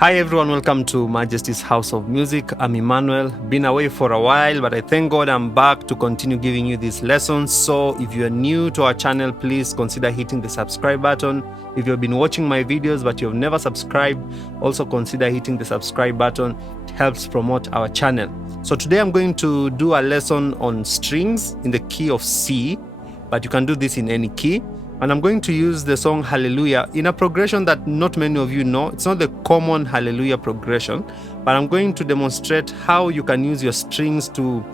Hi everyone, welcome to Majesty's House of Music. I'm Emmanuel. Been away for a while, but I thank God I'm back to continue giving you these lessons. So if you're new to our channel, please consider hitting the subscribe button. If you've been watching my videos but you've never subscribed, also consider hitting the subscribe button. It helps promote our channel. So today I'm going to do a lesson on strings in the key of C, but you can do this in any key. And I'm going to use the song Hallelujah in a progression that not many of you know. It's not the common Hallelujah progression, but I'm going to demonstrate how you can use your strings to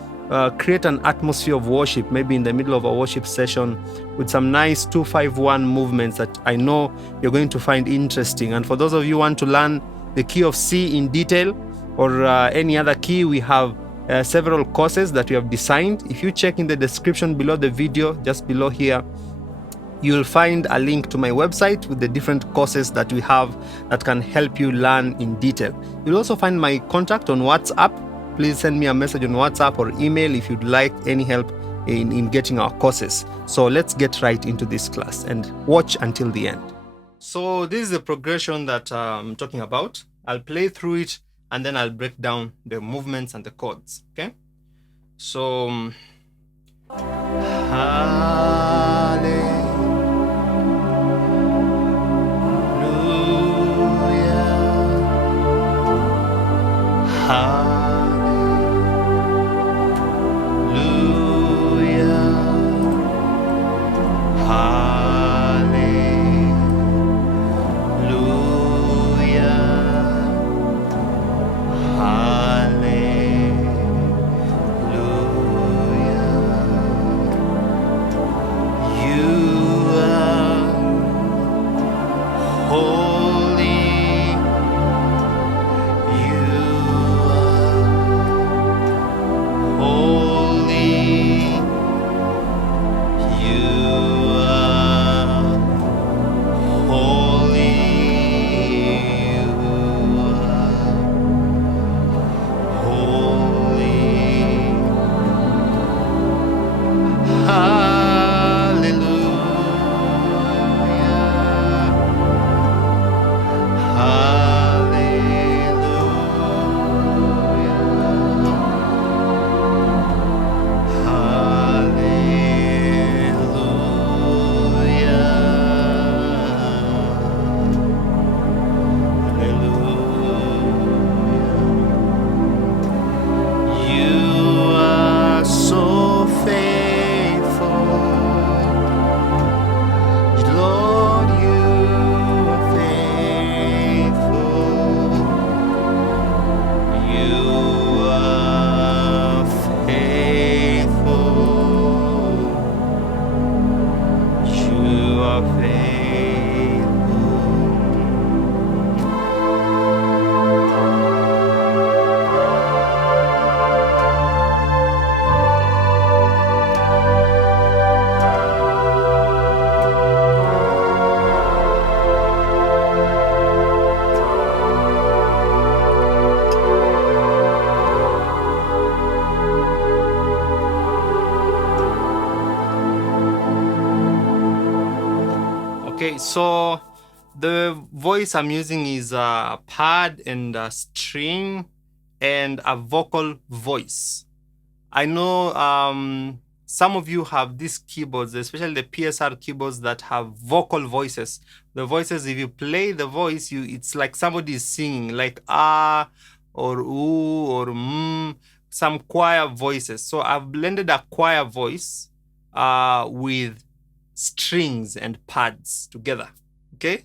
create an atmosphere of worship, maybe in the middle of a worship session with some nice 2-5-1 movements that I know you're going to find interesting. And for those of you who want to learn the key of C in detail or any other key, we have several courses that we have designed. If you check in the description below the video, just below here, you'll find a link to my website with the different courses that we have that can help you learn in detail. You'll also find my contact on WhatsApp. Please send me a message on WhatsApp or email if you'd like any help in getting our courses. So let's get right into this class and watch until the end. So this is the progression that I'm talking about. I'll play through it and then I'll break down the movements and the chords. Okay? So okay, so the voice I'm using is a pad and a string and a vocal voice. I know some of you have these keyboards, especially the PSR keyboards that have vocal voices. The voices, if you play the voice, it's like somebody is singing, like ah or ooh or some choir voices. So I've blended a choir voice with strings and pads together. Okay,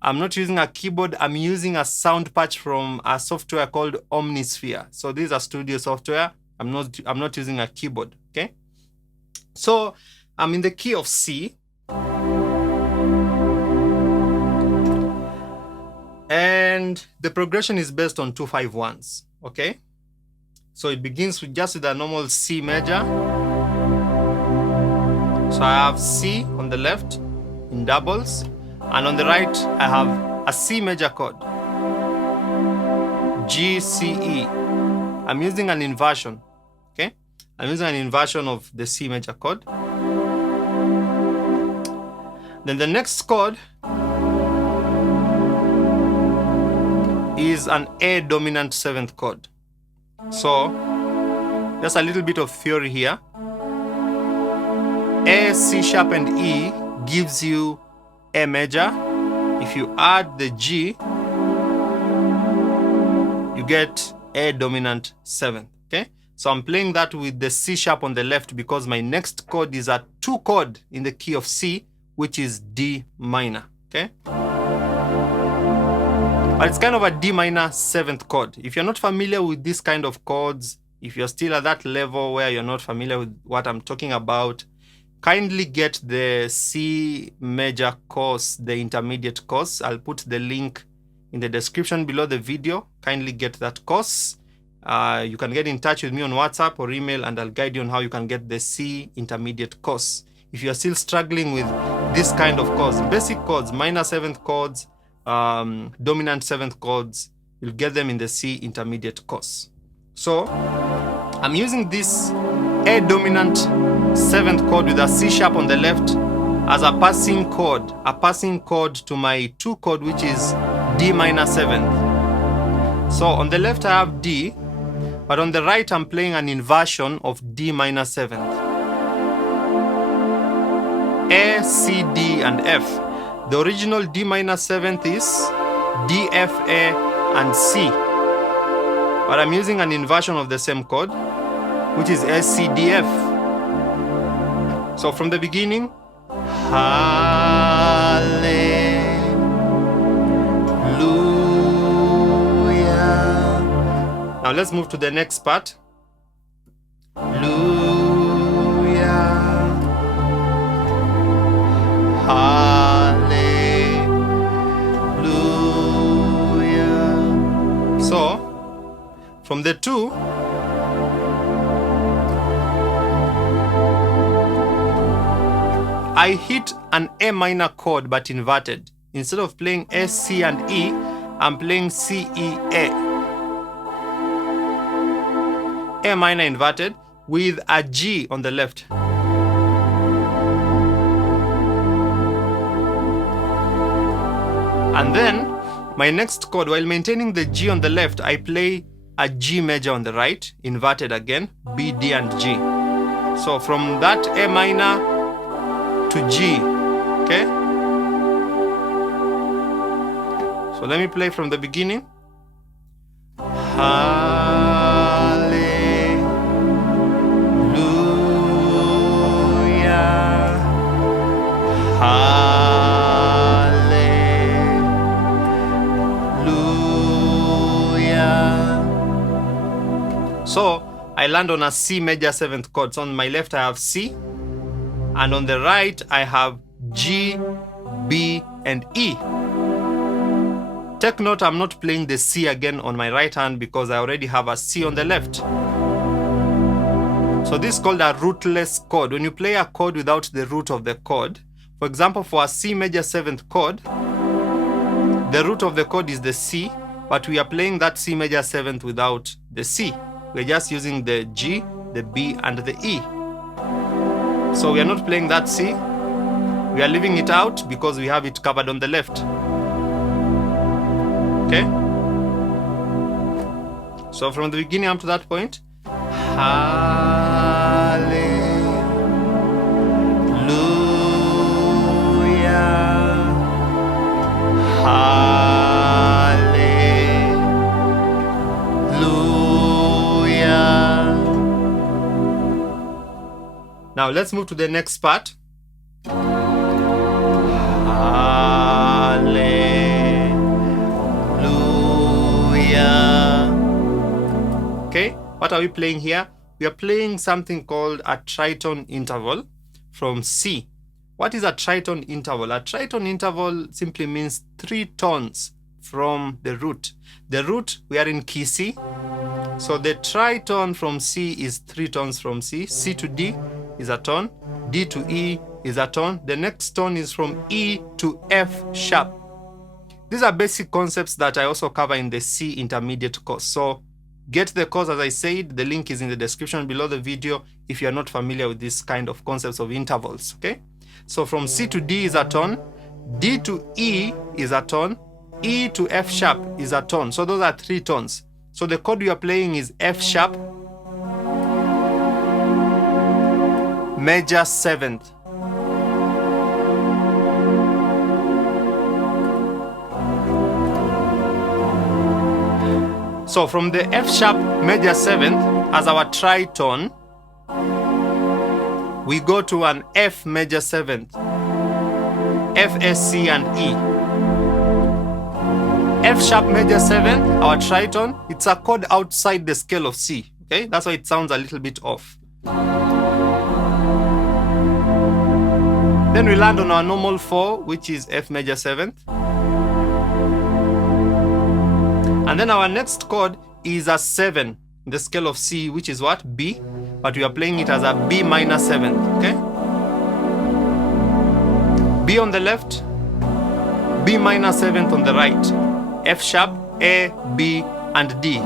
I'm not using a keyboard. I'm using a sound patch from a software called Omnisphere. So this is a studio software. I'm not using a keyboard. Okay, so I'm in the key of C, and the progression is based on 2-5-1s. Okay, so it begins with just with a normal C major. So I have C on the left in doubles, and on the right I have a C major chord, G, C, E. I'm using an inversion. Okay, I'm using an inversion of the C major chord. Then the next chord is is an A dominant 7th chord. So just a little bit of theory here. A, C sharp, and E gives you A major. If you add the G, you get A dominant 7th. Okay, so I'm playing that with the C sharp on the left because my next chord is a 2 chord in the key of C, which is D minor. Okay, but it's kind of a D minor 7th chord. If you're not familiar with this kind of chords, if you're still at that level where you're not familiar with what I'm talking about, kindly get the C major course, the intermediate course. I'll put the link in the description below the video. Kindly get that course. You can get in touch with me on WhatsApp or email, and I'll guide you on how you can get the C intermediate course. If you're still struggling with this kind of chords, basic chords, minor 7th chords, dominant 7th chords, you'll get them in the C intermediate course. So I'm using this A dominant 7th chord with a C sharp on the left as a passing chord to my 2 chord, which is D minor 7th. So on the left I have D, but on the right I'm playing an inversion of D minor 7th. A, C, D, and F. The original D minor 7th is D, F, A, and C. But I'm using an inversion of the same chord, which is A, C, D, F. So from the beginning, hallelujah. Now let's move to the next part. Hallelujah. So from the 2, I hit an A minor chord but inverted. Instead of playing A, C, and E, I'm playing C, E, A. A minor inverted with a G on the left. And then my next chord, while maintaining the G on the left, I play a G major on the right, inverted again, B, D, and G. So from that A minor to G, okay? So let me play from the beginning. Hallelujah. Hallelujah. So I land on a C major 7th chord. So on my left I have C, and on the right I have G, B, and E. Take note, I'm not playing the C again on my right hand because I already have a C on the left. So this is called a rootless chord. When you play a chord without the root of the chord, for example, for a C major 7th chord, the root of the chord is the C, but we are playing that C major 7th without the C. We're just using the G, the B, and the E. So we are not playing that C. We are leaving it out because we have it covered on the left. Okay? So from the beginning up to that point, hallelujah, hallelujah. Now let's move to the next part. Okay, what are we playing here? We are playing something called a tritone interval from C. What is a tritone interval? A tritone interval simply means 3 tones from the root. The root, we are in key C. So the tritone from C is 3 tones from C. C to D is a tone. D to E is a tone. The next tone is from E to F sharp. These are basic concepts that I also cover in the C intermediate course. So get the course, as I said, the link is in the description below the video if you are not familiar with this kind of concepts of intervals, okay? So from C to D is a tone, D to E is a tone, E to F sharp is a tone. So those are 3 tones. So the chord we are playing is F sharp, major 7th. So from the F sharp major 7th as our tritone, we go to an F major 7th, F, S, C, and E. F sharp major 7th, our tritone, it's a chord outside the scale of C. Okay, that's why it sounds a little bit off. Then we land on our normal 4, which is F major 7th. And then our next chord is a 7 in the scale of C, which is what? B. But we are playing it as a B minor 7th. Okay? B on the left, B minor 7th on the right, F sharp, A, B, and D.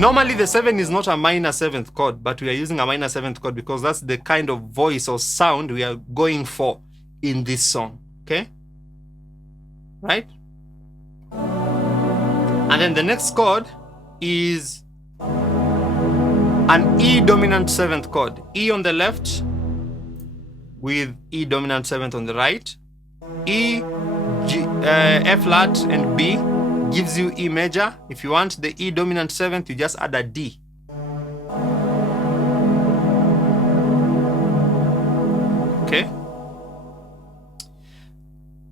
Normally the 7 is not a minor 7th chord, but we are using a minor 7th chord because that's the kind of voice or sound we are going for in this song. Okay? Right? And then the next chord is an E dominant 7th chord. E on the left with E dominant 7th on the right. E, G, F flat and B gives you E major. If you want the E dominant 7th, you just add a D. Okay?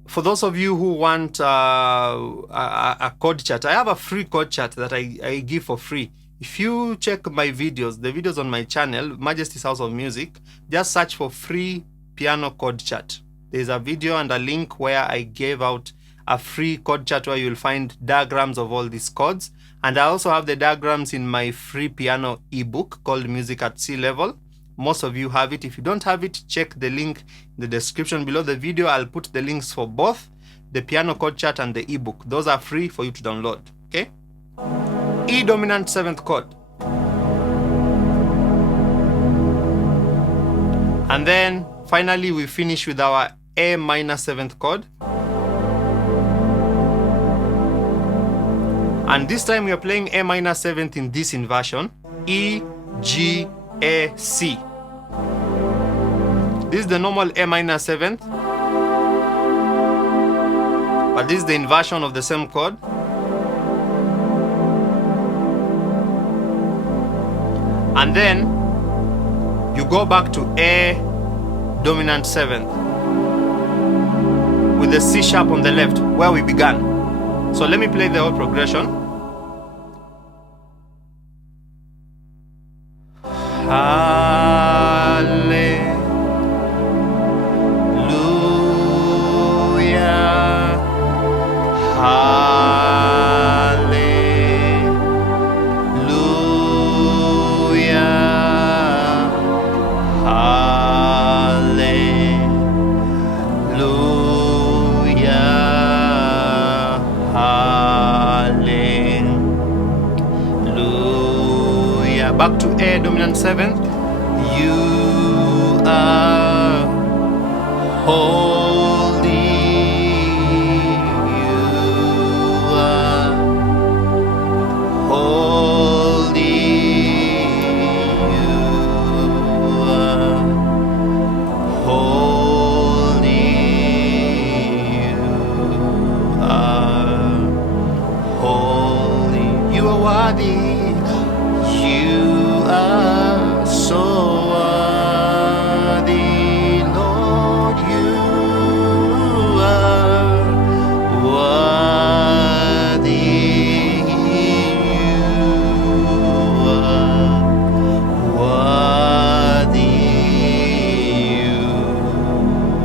For those of you who want a chord chart, I have a free chord chart that I give for free. If you check my videos, the videos on my channel, Majesty's House of Music, just search for free piano chord chart. There's a video and a link where I gave out a free chord chart where you'll find diagrams of all these chords. And I also have the diagrams in my free piano ebook called Music at Sea Level. Most of you have it. If you don't have it, check the link in the description below the video. I'll put the links for both the piano chord chart and the ebook. Those are free for you to download. Okay? E dominant 7th chord. And then finally we finish with our A minor 7th chord. And this time we are playing A minor 7th in this inversion. E, G, A, C. This is the normal A minor 7th, but this is the inversion of the same chord. And then you go back to A dominant 7th with the C sharp on the left where we began. So let me play the whole progression. Back to A dominant 7th. You are holy. You are holy. You are holy. You are holy. You are worthy. You are so worthy, Lord. You are worthy. You are worthy. You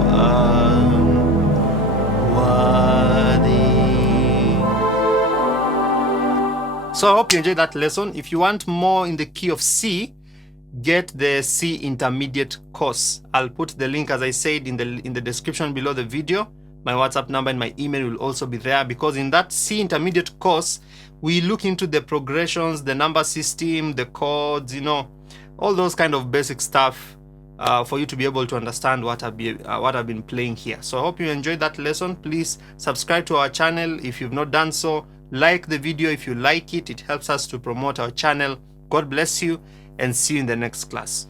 are worthy. So I hope you enjoyed that lesson. If you want more in the key of C, get the C intermediate course. I'll put the link, as I said, in the description below the video. My WhatsApp number and my email will also be there, because in that C intermediate course, we look into the progressions, the number system, the chords, you know, all those kind of basic stuff for you to be able to understand what I've been playing here. So I hope you enjoyed that lesson. Please subscribe to our channel if you've not done so. Like the video if you like it. It helps us to promote our channel. God bless you, and see you in the next class.